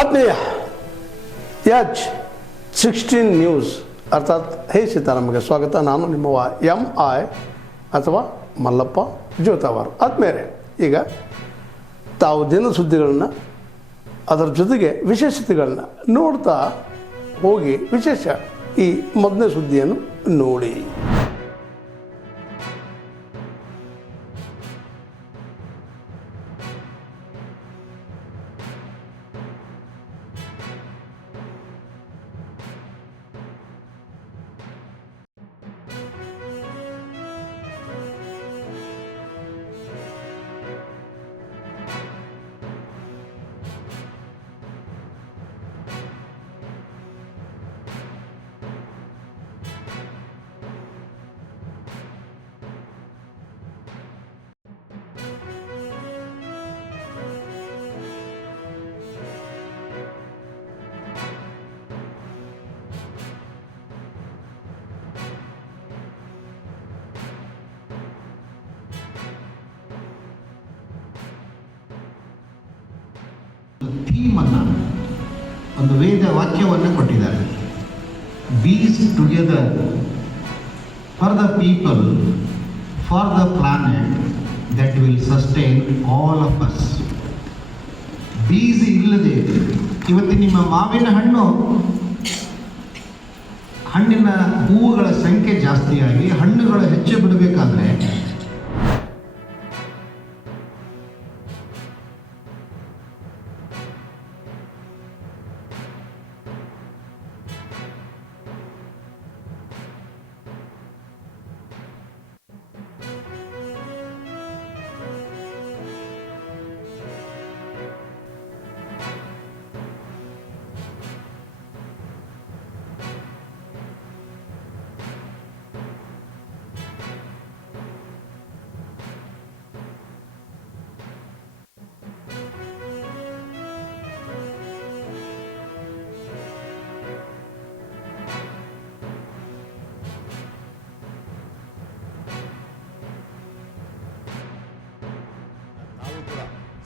ಆತ್ಮೀಯ H16 news ಅರ್ಥಾತ್ ಹೇ ಸೀತಾರಾಮಗೆ ಸ್ವಾಗತ. ನಾನು ನಿಮ್ಮವ MI ಅಥವಾ ಮಲ್ಲಪ್ಪ ಜೋತಾವಾರ್. ಆದ್ಮೇಲೆ ಈಗ ತಾವು ದಿನ ಸುದ್ದಿಗಳನ್ನ ಅದರ ಜೊತೆಗೆ ವಿಶೇಷತೆಗಳನ್ನ ನೋಡ್ತಾ ಹೋಗಿ ವಿಶೇಷ ಈ ಮೊದಲನೇ ಸುದ್ದಿಯನ್ನು ನೋಡಿ. ಥೀಮನ್ನು ಒಂದು ವೇದ ವಾಕ್ಯವನ್ನು ಕೊಟ್ಟಿದ್ದಾರೆ. Bees together for the people, for the planet that will sustain all of us. Bees ಇಲ್ಲದೆ ಇವತ್ತು ನಿಮ್ಮ ಮಾವಿನ ಹಣ್ಣಿನ ಹೂವುಗಳ ಸಂಖ್ಯೆ ಜಾಸ್ತಿಯಾಗಿ ಹಣ್ಣುಗಳು ಹೆಚ್ಚು ಬಿಡಬೇಕಾದ್ರೆ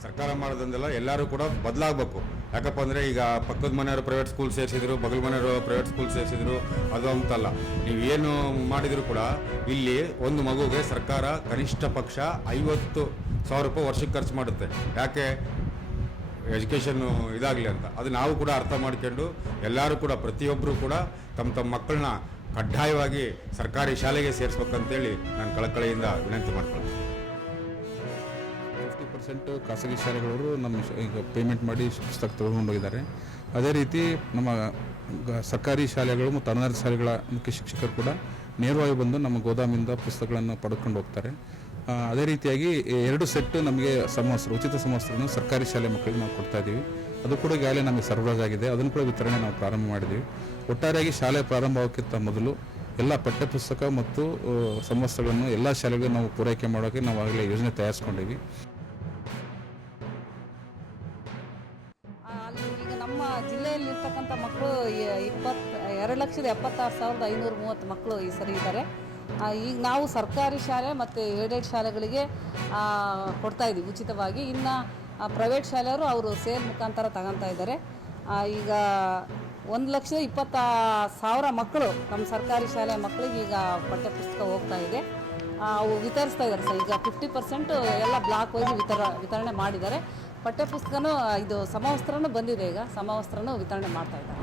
ಸರ್ಕಾರ ಮಾಡೋದಂದೆಲ್ಲ ಎಲ್ಲರೂ ಕೂಡ ಬದಲಾಗಬೇಕು. ಯಾಕಪ್ಪ ಅಂದರೆ ಈಗ ಪಕ್ಕದ ಮನೆಯವರು ಪ್ರೈವೇಟ್ ಸ್ಕೂಲ್ ಸೇರಿಸಿದ್ರು, ಬಗಲ್ ಮನೆಯವರು ಪ್ರೈವೇಟ್ ಸ್ಕೂಲ್ ಸೇರಿಸಿದ್ರು, ಅದು ಅಂತಲ್ಲ. ನೀವೇನು ಮಾಡಿದರೂ ಕೂಡ ಇಲ್ಲಿ ಒಂದು ಮಗುಗೆ ಸರ್ಕಾರ ಕನಿಷ್ಠ ಪಕ್ಷ 50,000 ರೂಪಾಯಿ ವರ್ಷಕ್ಕೆ ಖರ್ಚು ಮಾಡುತ್ತೆ. ಯಾಕೆ? ಎಜುಕೇಷನ್ನು ಇದಾಗಲಿ ಅಂತ. ಅದು ನಾವು ಕೂಡ ಅರ್ಥ ಮಾಡ್ಕೊಂಡು ಎಲ್ಲರೂ ಕೂಡ ಪ್ರತಿಯೊಬ್ಬರು ಕೂಡ ತಮ್ಮ ಮಕ್ಕಳನ್ನ ಕಡ್ಡಾಯವಾಗಿ ಸರ್ಕಾರಿ ಶಾಲೆಗೆ ಸೇರಿಸ್ಬೇಕಂತೇಳಿ ನಾನು ಕಳಕಳಿಯಿಂದ ವಿನಂತಿ ಮಾಡ್ಕೊಳ್ತೀನಿ. 50% ಖಾಸಗಿ ಶಾಲೆಗಳವರು ನಮ್ಮ ಈಗ ಪೇಮೆಂಟ್ ಮಾಡಿ ಪುಸ್ತಕ ತಗೊಂಡೋಗಿದ್ದಾರೆ. ಅದೇ ರೀತಿ ನಮ್ಮ ಸರ್ಕಾರಿ ಶಾಲೆಗಳು ಮತ್ತು ಅನುದಾನಿತ ಶಾಲೆಗಳ ಮುಖ್ಯ ಶಿಕ್ಷಕರು ಕೂಡ ನೇರವಾಗಿ ಬಂದು ನಮ್ಮ ಗೋದಾಮಿಂದ ಪುಸ್ತಕಗಳನ್ನು ಪಡೆದುಕೊಂಡು ಹೋಗ್ತಾರೆ. ಅದೇ ರೀತಿಯಾಗಿ 2 ಸೆಟ್ ನಮಗೆ ಉಚಿತ ಸಮವಸ್ತ್ರವನ್ನು ಸರ್ಕಾರಿ ಶಾಲೆ ಮಕ್ಕಳಿಗೆ ನಾವು ಕೊಡ್ತಾ ಇದ್ದೀವಿ. ಅದು ಕೂಡ ಈಗಾಗಲೇ ನಮಗೆ ಸರಬರಾಜಾಗಿದೆ. ಅದನ್ನು ಕೂಡ ವಿತರಣೆ ನಾವು ಪ್ರಾರಂಭ ಮಾಡಿದ್ದೀವಿ. ಒಟ್ಟಾರೆಯಾಗಿ ಶಾಲೆ ಪ್ರಾರಂಭಕ್ಕಿಂತ ಮೊದಲು ಎಲ್ಲ ಪಠ್ಯಪುಸ್ತಕ ಮತ್ತು ಸಮವಸ್ತ್ರಗಳನ್ನು ಎಲ್ಲ ಶಾಲೆಗಳಿಗೂ ನಾವು ಪೂರೈಕೆ ಮಾಡೋಕ್ಕೆ ನಾವು ಆಗಲೇ ಯೋಜನೆ ತಯಾರಿಸ್ಕೊಂಡಿದ್ದೀವಿ. ಈಗ ನಮ್ಮ ಜಿಲ್ಲೆಯಲ್ಲಿರ್ತಕ್ಕಂಥ ಮಕ್ಕಳು 2,76,530 ಮಕ್ಕಳು ಈ ಸರಿ ಇದ್ದಾರೆ. ಈಗ ನಾವು ಸರ್ಕಾರಿ ಶಾಲೆ ಮತ್ತು ಏಡೆಡ್ ಶಾಲೆಗಳಿಗೆ ಕೊಡ್ತಾ ಇದ್ದೀವಿ ಉಚಿತವಾಗಿ. ಇನ್ನು ಪ್ರೈವೇಟ್ ಶಾಲೆಯವರು ಅವರು ಸೇಲ್ ಮುಖಾಂತರ ತಗೊತಾ ಇದ್ದಾರೆ. ಈಗ 1,20,000 ಮಕ್ಕಳು ನಮ್ಮ ಸರ್ಕಾರಿ ಶಾಲೆ ಮಕ್ಕಳಿಗೆ ಈಗ ಪಠ್ಯಪುಸ್ತಕ ಹೋಗ್ತಾ ಇದೆ. ಅವು ವಿತರಿಸ್ತಾ ಇದ್ದಾರೆ ಸರ್. ಈಗ 50% ಎಲ್ಲ ಬ್ಲಾಕ್ ವೈಸ್ ವಿತರಣೆ ಮಾಡಿದ್ದಾರೆ. ಪಠ್ಯಪುಸ್ತಕನೂ ಇದು ಸಮವಸ್ತ್ರನೂ ಬಂದಿದೆ. ಈಗ ಸಮವಸ್ತ್ರನೂ ವಿತರಣೆ ಮಾಡ್ತಾ ಇದ್ದಾರೆ.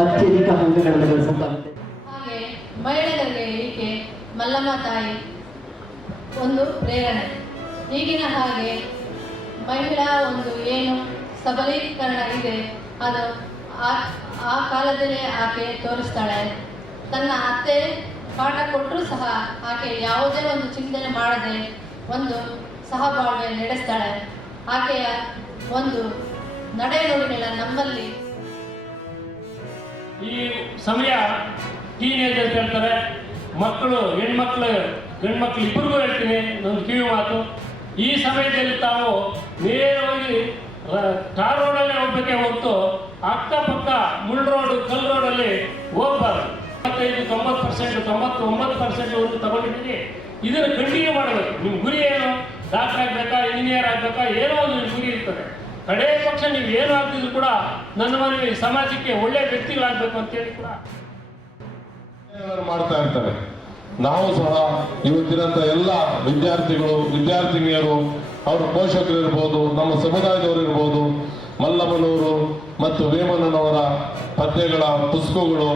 ಅತ್ಯಧಿಕ ಅಂಕಗಳನ್ನು ಗಳಿಸುತ್ತಾಗುತ್ತೆ. ಹಾಗೆ ಮಹಿಳೆಯರಿಗೆ ಈಕೆ ಮಲ್ಲಮ್ಮ ತಾಯಿ ಒಂದು ಪ್ರೇರಣೆ. ಈಗಿನ ಹಾಗೆ ಮಹಿಳಾ ಒಂದು ಏನು ಸಬಲೀಕರಣ ಇದೆ ಅದು ಆ ಕಾಲದಲ್ಲೇ ಆಕೆ ತೋರಿಸ್ತಾಳೆ. ತನ್ನ ಅತ್ತೆ ಪಾಠ ಕೊಟ್ಟರೂ ಸಹ ಆಕೆ ಯಾವುದೇ ಒಂದು ಚಿಂತನೆ ಮಾಡದೆ ಒಂದು ಸಹಬಾಳ್ವೆ ನಡೆಸ್ತಾಳೆ. ಆಕೆಯ ಒಂದು ನಡೆನುಡಿಗಳ ನಮ್ಮಲ್ಲಿ ಈ ಸಮಯ ಟೀನೇಜ್ ಅಂತ ಹೇಳ್ತಾರೆ. ಮಕ್ಕಳು, ಹೆಣ್ಮಕ್ಳು, ಗಂಡು ಮಕ್ಕಳು ಇಬ್ಬರಿಗೂ ಹೇಳ್ತೀನಿ ಒಂದು ಕಿವಿ ಮಾತು. ಈ ಸಮಯದಲ್ಲಿ ತಾವು ನೇರವಾಗಿ ಟಾರ್ ರೋಡಲ್ಲೇ ಹೋಗ್ಬೇಕೆ ಹೊರತು ಅಕ್ಕಪಕ್ಕ ಮುಳ್ಳು ರೋಡ್ ಕಲ್ಲು ರೋಡಲ್ಲಿ ಹೋಗ್ಬಾರ್ದು. 90%, 99% ತಗೊಂಡಿದ್ದೀರಿ. ಇದನ್ನು ಕಂಟಿನ್ಯೂ ಮಾಡಬೇಕು. ನಿಮ್ಮ ಗುರಿ ಏನು? ಡಾಕ್ಟರ್ ಆಗಬೇಕಾ, ಇಂಜಿನಿಯರ್ ಆಗಬೇಕಾ, ಏನೋ ಒಂದು ಗುರಿ ಇರ್ತದೆ. ಕಡೇ ಪಕ್ಷ ನೀವು ಏನು ಆಗ್ತಿದ್ರು ಕೂಡ ನನ್ನ ಮನೆಗೆ ಸಮಾಜಕ್ಕೆ ಒಳ್ಳೆ ವ್ಯಕ್ತಿಗಳಾಗಬೇಕು ಅಂತೇಳಿ ಕೂಡ ಮಾಡ್ತಾ ಇರ್ತಾರೆ. ನಾವು ಸಹ ಇವತ್ತಿನಂತ ಎಲ್ಲ ವಿದ್ಯಾರ್ಥಿಗಳು, ವಿದ್ಯಾರ್ಥಿನಿಯರು, ಅವರ ಪೋಷಕರು ಇರ್ಬೋದು, ನಮ್ಮ ಸಮುದಾಯದವರು ಇರ್ಬೋದು, ಮಲ್ಲಮ್ಮನವರು ಮತ್ತು ವೇಮಣ್ಣನವರ ಪದ್ಯಗಳ ಪುಸ್ತಕಗಳು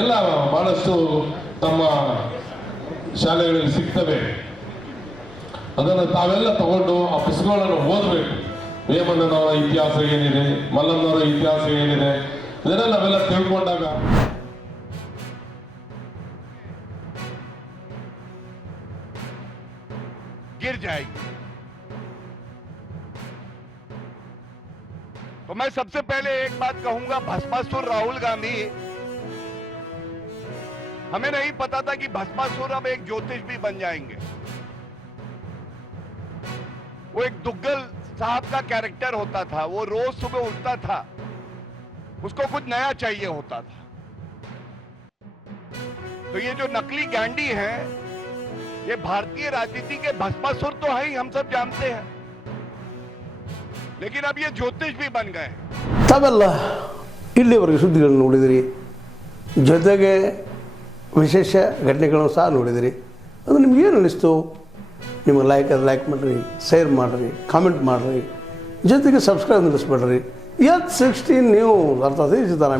ಎಲ್ಲ ಬಹಳಷ್ಟು ತಮ್ಮ ಶಾಲೆಗಳಲ್ಲಿ ಸಿಗ್ತವೆ. ಅದನ್ನು ತಾವೆಲ್ಲ ತಗೊಂಡು ಆ ಪುಸ್ತಕಗಳನ್ನು ಓದಬೇಕು. ವೇಮಣ್ಣನವರ ಇತಿಹಾಸ ಏನಿದೆ, ಮಲ್ಲಮ್ಮನವರ ಇತಿಹಾಸ ಏನಿದೆ, ಇದನ್ನೆಲ್ಲ ನಾವೆಲ್ಲ ತಿಳ್ಕೊಂಡಾಗ गिर जाएगी। तो मैं सबसे पहले एक बात कहूंगा, भस्मासुर राहुल गांधी, हमें नहीं पता था कि भस्मासुर अब एक ज्योतिष भी बन जाएंगे। वो एक दुग्गल साहब का कैरेक्टर होता था, वो रोज सुबह उठता था, उसको कुछ नया चाहिए होता था। तो ये जो नकली गांडी है, ये भारतीय राजनीति के भस्मासुर तो है ही, हम सब जानते हैं, लेकिन अब ये ज्योतिष भी बन गए। ತಾವೆಲ್ಲ ಇಲ್ಲಿವರೆಗೆ ಸುದ್ದಿಗಳನ್ನು ನೋಡಿದಿರಿ, ಜೊತೆಗೆ ವಿಶೇಷ ಘಟನೆಗಳನ್ನು ಸಹ ನೋಡಿದಿರಿ. ಅದು ನಿಮ್ಗೇನು ಅನ್ನಿಸ್ತು? ನಿಮಗೆ ಲೈಕ್ ಮಾಡಿರಿ, ಶೇರ್ ಮಾಡಿರಿ, ಕಾಮೆಂಟ್ ಮಾಡಿರಿ, ಜೊತೆಗೆ ಸಬ್ಸ್ಕ್ರೈಬ್ ನಿಲ್ಲಿಸ್ಬೇಡ್ರಿ. H16 ನ್ಯೂಸ್ ಅರ್ಥಾತ್